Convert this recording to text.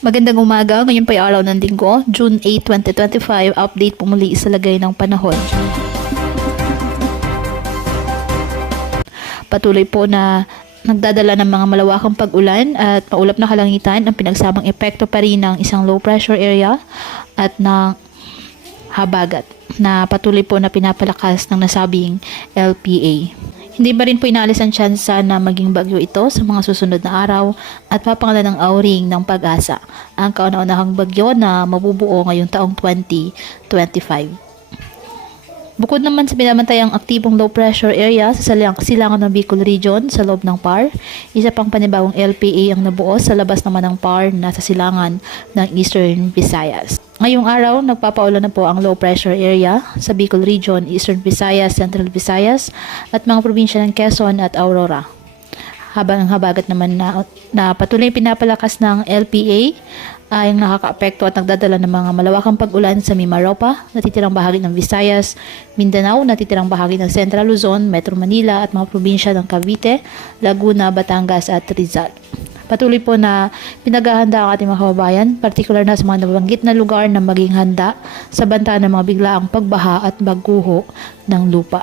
Magandang umaga, ngayon po ay araw ng linggo, June 8, 2025, update po muli sa lagay ng panahon. Patuloy po na nagdadala ng mga malawakang pag-ulan at maulap na kalangitan ang pinagsamang epekto pa rin ng isang low pressure area at ng habagat na patuloy po na pinapalakas ng nasabing LPA. Hindi ba rin po inaalis ang tsansa na maging bagyo ito sa mga susunod na araw at papangalan ng auring ng Pag-asa, ang kauna-unahang bagyo na mabubuo ngayong taong 2025. Bukod naman sa binabantayang aktibong low pressure area sa silangan ng Bicol Region sa loob ng PAR, isa pang panibagong LPA ang nabuo sa labas naman ng PAR na sa silangan ng Eastern Visayas. Ngayong araw, nagpapaulan na po ang low pressure area sa Bicol Region, Eastern Visayas, Central Visayas at mga probinsya ng Quezon at Aurora. Habang ang habagat naman na patuloy pinapalakas ng LPA ay nakakaapekto at nagdadala ng mga malawakang pag-ulan sa Mimaropa, natitirang bahagi ng Visayas, Mindanao, natitirang bahagi ng Central Luzon, Metro Manila at mga probinsya ng Cavite, Laguna, Batangas at Rizal. Patuloy po na pinaghahanda ang ating mga kababayan, partikular na sa mga nabanggit na lugar na maging handa sa banta ng mga biglaang pagbaha at pagguho ng lupa.